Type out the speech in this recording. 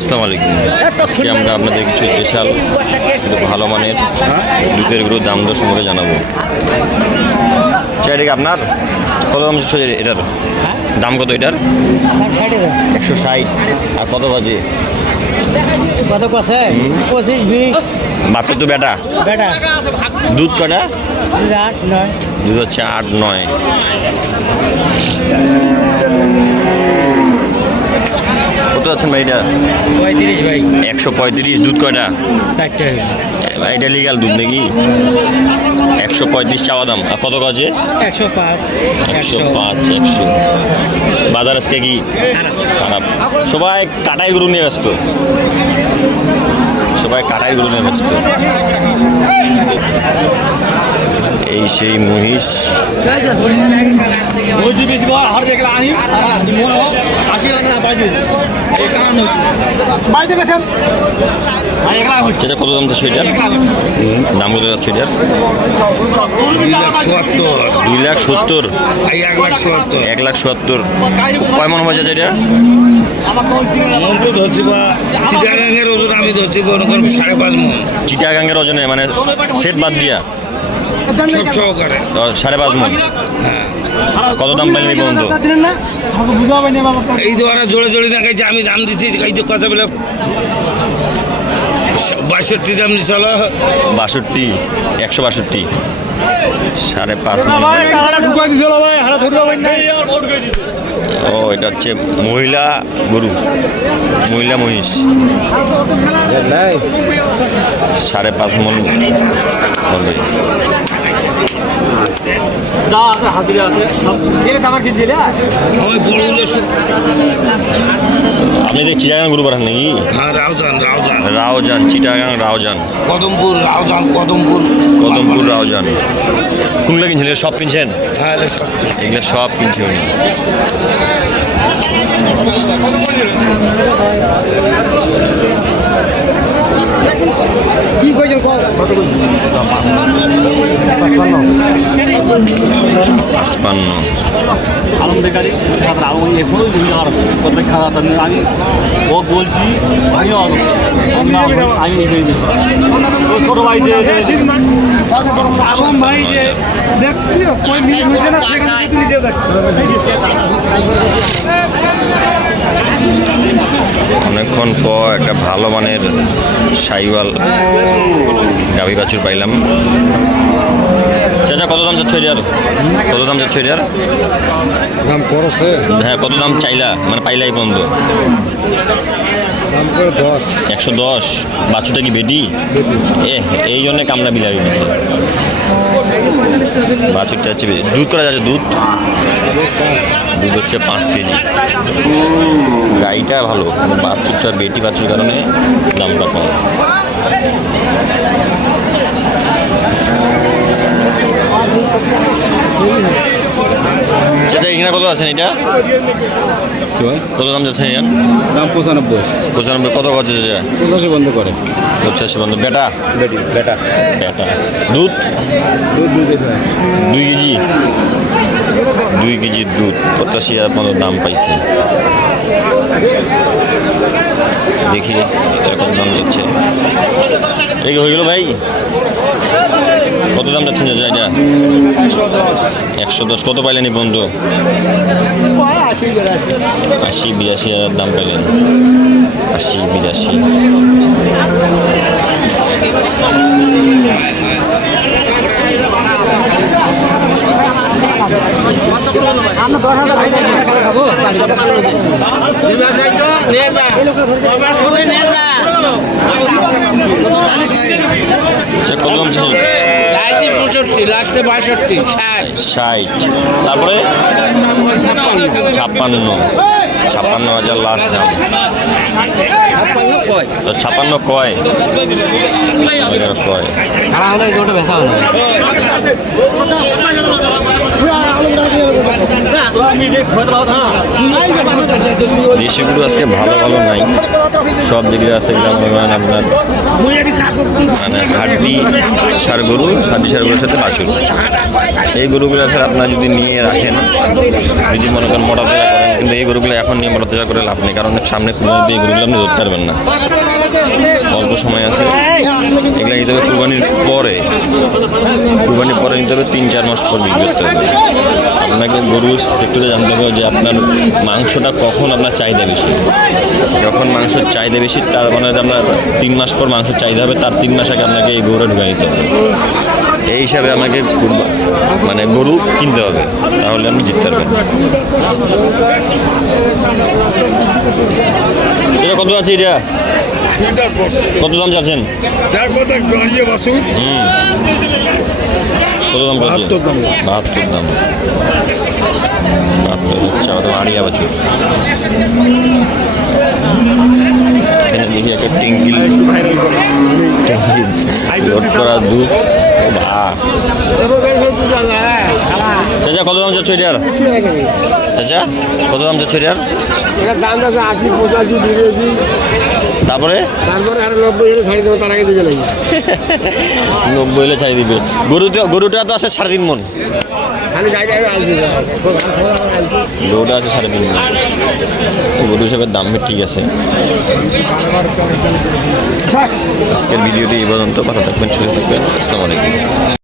আসসালামু আলাইকুম। আজকে আমরা আপনাদের কিছু স্পেশাল ভালো মানের দুধের গরুর দাম দর সম্পর্কে জানাবো। সেটা আপনার কত দাম এটার দাম কত? এটার 160। আর কত বাজে? কত কছে 25-20 বাচ্চা তো বেটা বেটা দুধ কটা? 8-9 দুধ হচ্ছে 8-9। কত আছেন ভাই এটা? 35 ভাই 135। দুধ কয়টা? 4টা। এটা লিগাল দুধ নাকি? 135 চাওয়া দাম। আর কত কাজে? 105 100। বাজার আজকে কি খারাপ? সবাই কাটাই গরু নিয়ে ব্যস্ত, এই সেই মহিষ। সেটা কত দাম যাচ্ছে? এটার দাম কত যাচ্ছে? এটার 2,70,000। 1,70,000। কয় মন হয়ে যাচ্ছে এটা? চিটাগাঙ্গের ওজন আমি ধরছি 5.5 মন। চিটাগাঙ্গের ওজনে মানে সেট বাদ দিয়া সব সহকারে 5.5 মন। কত দাম পাইলেন এই পর্যন্ত? এই তো ওরা জোরে জোরে দেখাইছে, আমি দাম দিচ্ছি এই তো কথা বলে 62 দাম দিচ্ছে। 62, 162, 5.5 মন। ও এটা হচ্ছে মহিলা গরু, মহিলা মহিষ। 5.5 মন হবে। আপনি তো চিটাগাং গরু পাঠান নাকি? হ্যাঁ, রাউজান চিটাগাং রাউজান কদমপুর রাউজান। কোনগুলো কিনছেন? এগুলো সব কিনছেন? হ্যাঁ, এগুলো সব কিনছে উনি। কি কইছো? 55। আলমবেকারি আমি ও বলছি আমি ছোট ভাই যে ভাই যে অনেকক্ষণ পর একটা ভালো মানের সাইওয়াল গাভী বাছুর পাইলাম। চাচা কত দাম যাচ্ছে এটার? কত দাম যাচ্ছে এটার? দাম করছে, হ্যাঁ, কত দাম চাইলা মানে পাইলা এই পর্যন্ত? দাম করে 10। 110। বাছুরটা কি বেটি? এই জন্যে কামড়া বিলাই দিচ্ছে। বাছুরটা হচ্ছে দুধ করা যাচ্ছে। দুধ হচ্ছে 5 কেজি। গাইটা ভালো, বাছুরটা বেটি বাছুর কারণে দামটা কম। চাচা এখানে কত আছেন? এটা কত দাম যাচ্ছে? দাম 95। 95। কত করছে চাচা? 85 বন্ধ করে। 85 বন্ধ। বেটা বেটা দুধ 2 2 কেজি। কেজি। 2 কেজির দুধ 85,000 মতো দাম পাইছে। দেখি এরকম দাম যাচ্ছে। এই হয়ে গেল ভাই। কত দাম যাচ্ছে চাচা এটা? 110। কত পাইলেন এই বন্ধু? 80-82,000 দাম পাইলেন। 80-82। আমরা 10,000 খাবো। কত দাম ছিল? 65, লাস্টে 62, 60। তারপরে 56,000 লাস্ট দাম। 56 কয়? দেশি গরু আজকে ভালো নাই, সব যেগুলো আছে এগুলো আপনার মানে হাড্ডি সার গরুর সাথে বাছুর। এই গরুগুলো আপনার যদি নিয়ে রাখেন, যদি মনে করেন মোটা তাজা করেন কিন্তু এই গরুগুলো এখন নিয়ে অত্যাচার করে লাভ নেই, কারণ সামনে কুরবানিতে এই গরুগুলো আপনি ধরতে পারবেন না, অল্প সময় আছে। এগুলো নিতে হবে কুরবানির পরে নিতে হবে, 3-4 মাস পর বিক্রি করতে হবে। আপনাকে গরুর সেক্টরে জানতে হবে যে আপনার মাংসটা কখন আপনার চাহিদা বেশি। যখন মাংসের চাহিদা বেশি তার মানে আপনার 3 মাস পর মাংসের চাহিদা হবে, তার 3 মাস আগে আপনাকে এই গরুটা ঢুকাই দিতে হবে। এই হিসাবে আমাকে মানে গরু কিনতে হবে, তাহলে আপনি জিততে পারবেন। এটা কত আছে? এটা কত দাম চাচ্ছেন? কত দাম? 72 দাম। 72 হচ্ছে আমাদের আড়িয়া বাছুর। এখানে দেখি একটা টেঙ্গিল লোড করা দুধ। চাচা কত দাম চাচ্ছ এটার? চাচা কত দাম চাচ্ছ এটার? দাম আছে 80, 85, 82। তারপরে আর 90 এলে ছাড়ি দেবো, তার আগে দিবে নাকি? 90 হলে ছাড়ি দিবে। গরুটা তো আছে 3.5 মন। খালি গাড়ি আনছি, গরুটা আছে 3.5 মন। গরু হিসাবে দাম ঠিক আছে। আজকের ভিডিওটি এই পর্যন্ত। ভালো থাকবেন, সুস্থ থাকবেন। আসসালামু আলাইকুম।